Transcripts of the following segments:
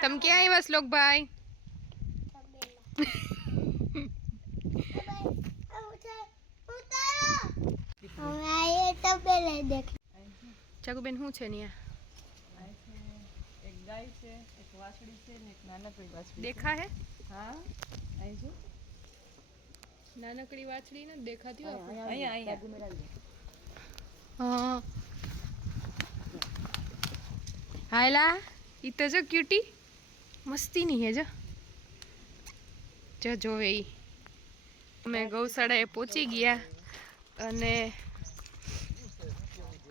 તમ ક્યાં આવ્યા શ્લોકભાઈ? ચાકુબેન શું છે ને? એક ગાય છે, એક વાછડી છે ને એક નાનકડી વાછડી દેખા હે? હા, અહીં જો નાનકડી વાછડી ને દેખાતી હોય અહીંયા હા. હાયલા ઈ તો જો ક્યુટી મસ્તી ની હે જો જોવે ઈ. અમે ગૌશાળાએ પહોંચી ગયા અને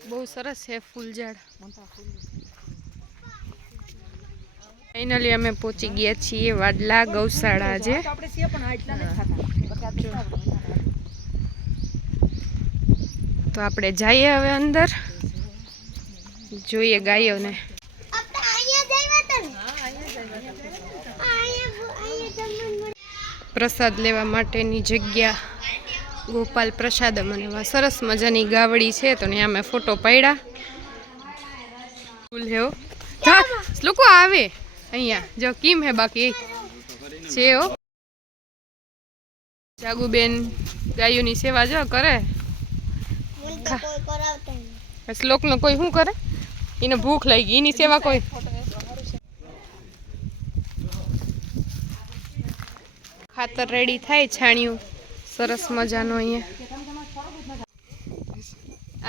બહુ સરસ છે ફૂલઝાડ. ફાઇનલી અમે પહોંચી ગયા છીએ વાડલા ગૌશાળા. જે તો આપણે જઈએ હવે અંદર, જોઈએ ગાયોને. પ્રસાદ લેવા માટેની જગ્યા ગોપાલ પ્રસાદમ અને સરસ મજાની ગાવડી છે તો ત્યાં અમે ફોટો પાડ્યા. લેવો લોકો આવે અહીંયા જો કેમ હે બાકી છે હો. જાગુબેન ગાયોની સેવા જો કરે. શ્લોકનો કોઈ શું કરે? એને ભૂખ લાગી એની સેવા કોઈ. ખાતર રેડી થાય છાણિયું સરસ મજાનું. અહીંયા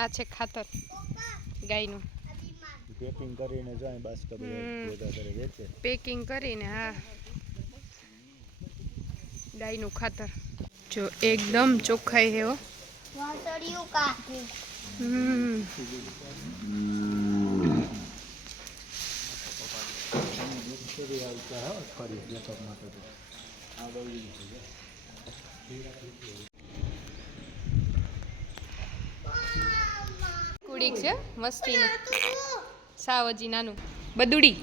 આ છે ખાતર ગાયનું. પેકિંગ કરીને જાય બાસ્કેટ ભેગા કરે વેચે. પેકિંગ કરીને હા ગાયનું ખાતર જો એકદમ ચોખ્ખાઈ હે હો. કુડીક છે મસ્તીનું સાવજી નાનું બદુડી.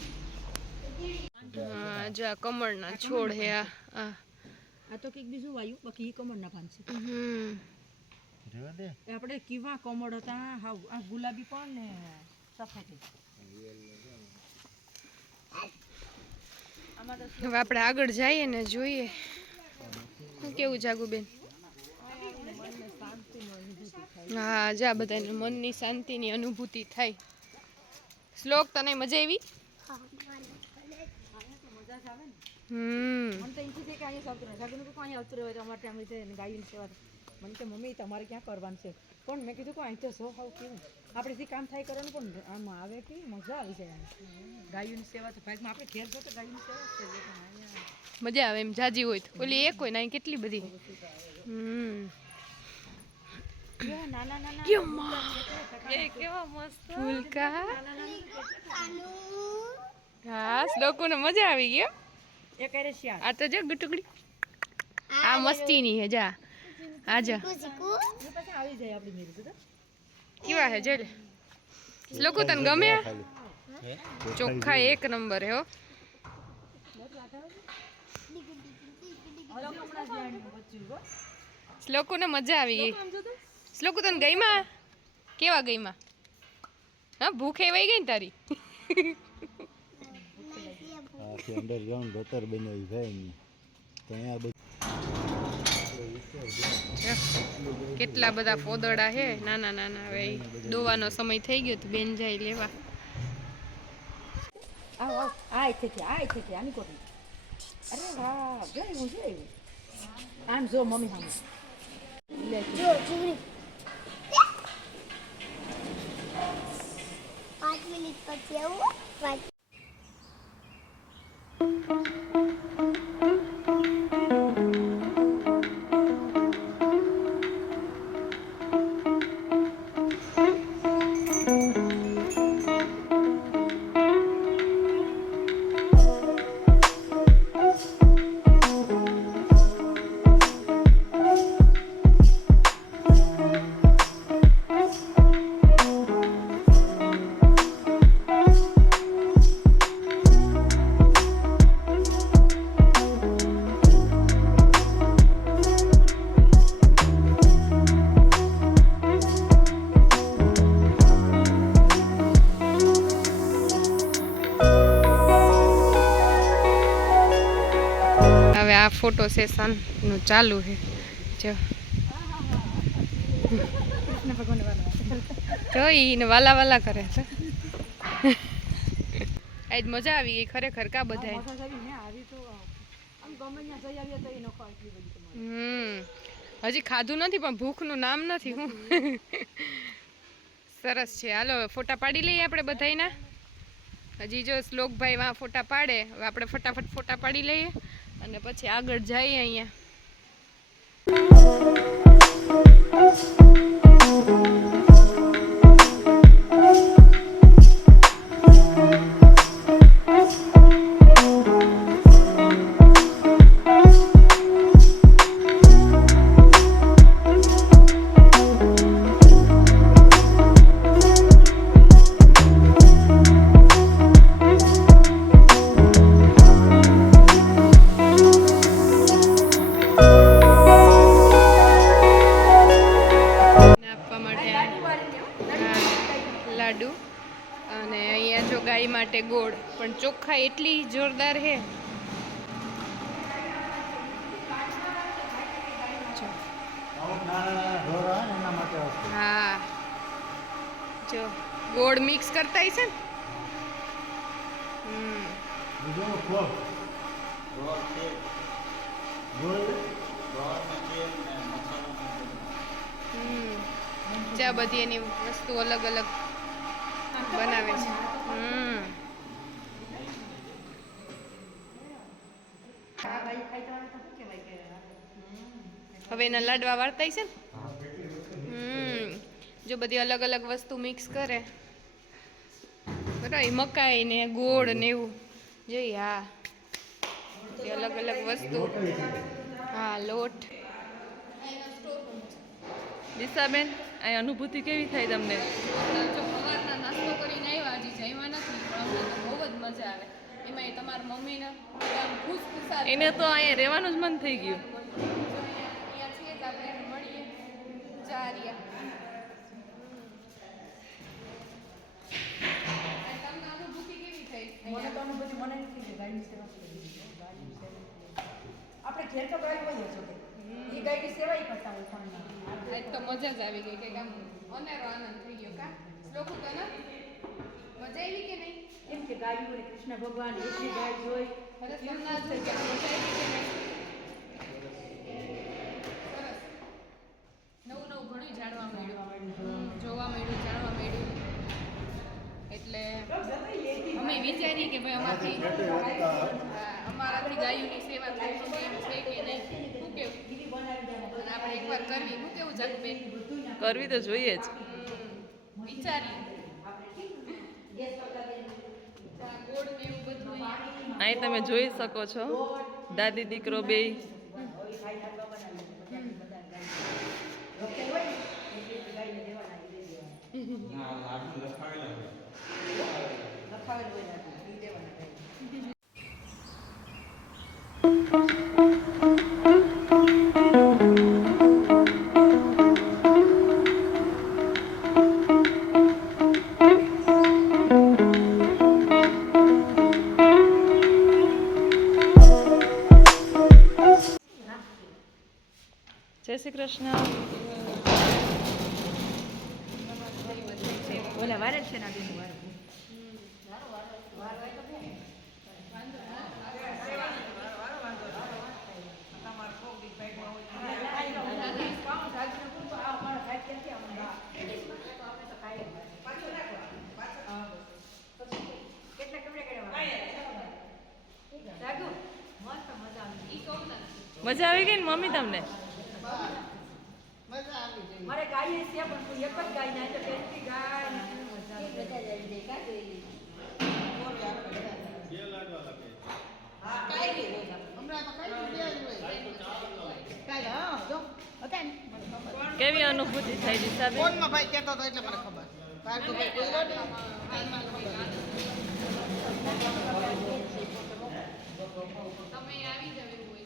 હા જો આ કમળના છોડ હે. આ તો કઈક બીજું વાયુ બાકી કમળના પાન છે. આપણે કેવા કમળ હતા હાવ આ ગુલાબી પણ ને સફેદ. હવે આપણે આગળ જઈએ ને જોઈએ કેવું જાગુબેન. હા જા બધાને મનની શાંતિની અનુભૂતિ થાય. શ્લોક તને મજા આવી? મને કે મમ્મી તમારે ક્યાં કરવાનું છે પણ મેં કીધું કે અહીં તો સો હાવ કેવું આપણે જે કામ થાય કરવાનું પણ આમ આવે કે મજા આવી જાય. ગાયોની સેવા તો ભાગમાં આપણે ઘેર જો તો ગાયોની સેવા મજા આવે એમ જાજી હોય તો. ઓલી એક હોય ને કેટલી બધી. નાના નાના કેવા મસ્ત ફૂલકા. હા શ્લોકોને મજા આવી ગઈ. એ કરે શિયાળ આ તો જો ગુટુકડી આ મસ્તીની હે. જા આજા આવી જાય આપણી મેરી તો કેવા હે જોઈ લે. શ્લોકો તને ગમે? ચોખ્ખા એક નંબર હે હો. શ્લોકોને મજા આવી ગઈ. શ્લોકો તને ગઈમાં? કેવા ગઈમાં? હા ભૂખે વહી ગઈ ને તારી? અંડરગ્રાઉન્ડ ગટર બનાવી થાય તો અહીંયા કેટલા બધા પોદડા હે નાના નાના. હવે દોવાનો સમય થઈ ગયો તો બેન જાય લેવા. આવ આવ આ છે આની કોટી. અરે વાહ જય હું જય આમ જો મમ્મી સામે લે જો ચુગરી 5 મિનિટ પછી આવું. ફોટો સેશનનું ચાલુ છે જો કૃષ્ણ ભગવાન વાળા જો ઈને વાલા વાલા કરે છે આજ મજા આવી ગઈ ખરેખર કા બધાય મજા આવી ને આવી તો આમ ગમે ત્યાં જઈ આવ્યા તો એ નખો આટલી બધી તમારે હજી ખાધું નથી પણ ભૂખનું નામ નથી હું સરસ છે હાલો ફોટા પાડી લઈએ આપણે બધાયના હજી જો શ્લોકભાઈ વાં ફોટા પાડે હવે આપણે ફટાફટ ફોટા પાડી લઈએ અને પછી આગળ જઈએ અહીંયા આપવા માટે લાડુ અને અહીંયા જો ગાય માટે ગોળ પણ ચોખ્ખા એટલી જોરદાર હે જો. હા જો ગોળ મિક્સ કરતા છે ને ચા બધી એની વસ્તુ અલગ અલગ બનાવે છે હવે એના લાડવા વાળતા છે ને જો બધી અલગ અલગ વસ્તુ મિક્સ કરે બરાબર મકાઈ ને ગોળ ને એવું જોઈ હા બધી અલગ અલગ વસ્તુ હા લોટ દિશાબેન આ અનુભૂતિ કેવી થાય તમને જો સવારના નાસ્તો કરીને આવ્યા હજી જમ્યા નથી પણ અમને તો બહુ જ મજા આવે એમાં તમારા મમ્મીને આમ ખુશખુશાલ એને તો અહીંયા રહેવાનું જ મન થઈ ગયું અહીંયા છીએ તો આપણે મળીએ ચારિયા તમને અનુભૂતિ કેવી થઈ મને તો અનુભૂતિ મને નથી થઈ ગાયની સેવા કરી ગાયની સેવા આપણે ઘેર તો ગાય હોય જ એ ગાયની સેવા કરતા હોય પણ આજ તો મજા જ આવી ગઈ કે આમ અનેરો આનંદ થઈ ગયો કા શ્લોક તો ને મજા આવી કે નહીં એમ કે ગાયું હોય કૃષ્ણ ભગવાન એટલી ગાય જોઈ અરે સમના થઈ ગયા મજા આવી કે નહીં સરસ નવું નવું ઘણું જાણવા મળ્યું જોવા મળ્યું જાણવા મળ્યું એટલે અમે વિચારીએ કે ભાઈ અમારાથી ગાયોની સેવા થાય છે એમ છે કે નહીં શું કેવું અને આપણે એકવાર કરવી શું કેવું જગબેન કરવી તો જોઈએ જ વિચારીએ ગોળ ને એવું બધું અહીંયા અહીં તમે જોઈ શકો છો દાદી દીકરો બેય જય શ્રી કૃષ્ણ ઓલા વારે જ છે ના બેન વારે મજા આવી ગઈ ને મમ્મી તમને મારે ગાય છે પણ કોઈ એક જ ગાય ના તો કેટલી ગાય મજા કેવી અનુભૂતિ થઈ દિશાબેન ફોનમાં ભાઈ કહેતો હતો એટલે મને ખબર તાર તો ભાઈ કોઈ રોડ તમે આવી જાવ એવું હોય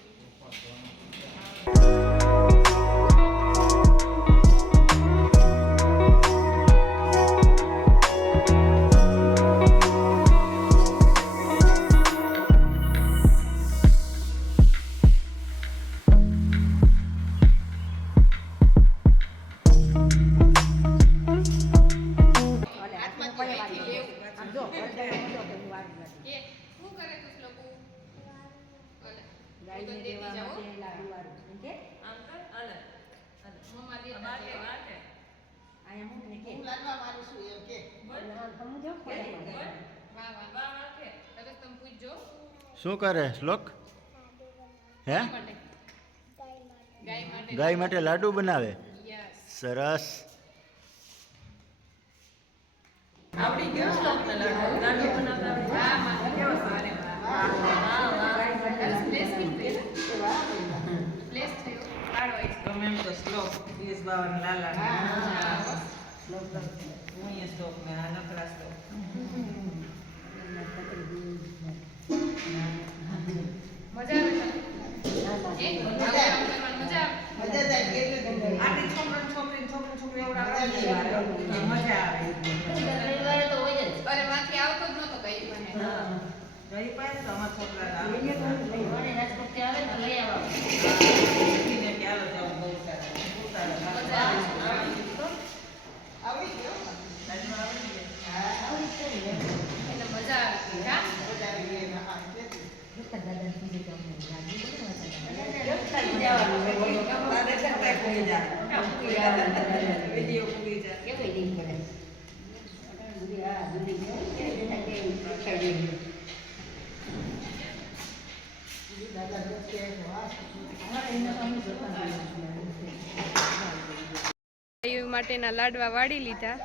વાહ વાહ હવે તમે પૂછજો શું કરે શ્લોક હે માટે ગાય માટે ગાય માટે લાડુ બનાવે યસ સરસ આવડી ગયો શ્લોકને લાડુ બનાવતા આવડી હા માં કેવો સારે પ્લેસ થયો લાડો આઈસ ગમે એમ તો શ્લોક પીએસ બાવાને લાલા હું એ શ્લોક ને આ નકરા શ્લોક મજા આવે એક મજા આવે મજા જાય કેટલી આટલી છોકરી મજા આવે અરે માંથી આવતો જ નતો કઈ મને રહી પાય તો અમારા છોકરા આવે ને ચાલો જાવ બહુ સારા મજા આવે આવી ગયો રાજમાં આવી ગયો એટલે મજા આવે હા મજા આવી ગઈ હા ગાયો માટેના લાડવા વાળી લીધા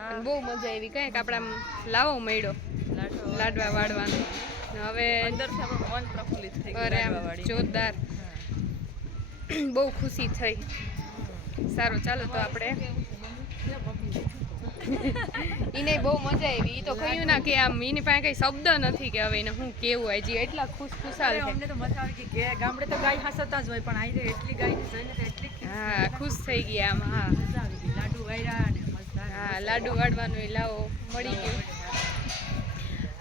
અને બહુ મજા આવી કંઈક આપણે આમ લાવો મળ્યો લાડવા વાળવાનો ને હવે અંદરથી આપણું મન પ્રફુલ્લિત થઈ ગયું લાડવા વાળી જોરદાર બહુ ખુશી થઈ સારું ચાલો તો આપણે એને બહુ મજા આવી ઈ તો કહ્યું ના કે આમ એની પાસે કઈ શબ્દ નથી કે હવે એને હું કેવું હજી એટલા ખુશાલ છે અમને તો મજા આવી કે ગામડે તો ગાય હાસતા જ હોય પણ આજે એટલી ગાય જોઈને તો એટલી હા ખુશ થઈ ગયા આમ હા મજા આવી ગઈ લાડુ વાયરા અને મસ્ત હા લાડુ વાળવાનો લાવો મળી ગયું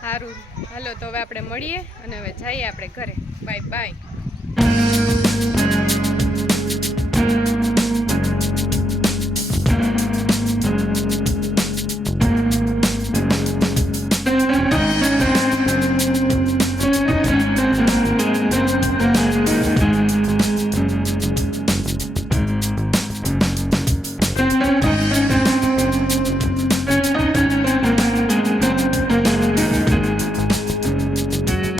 સારું હાલો તો હવે આપણે મળીએ અને હવે જઈએ આપણે ઘરે બાય બાય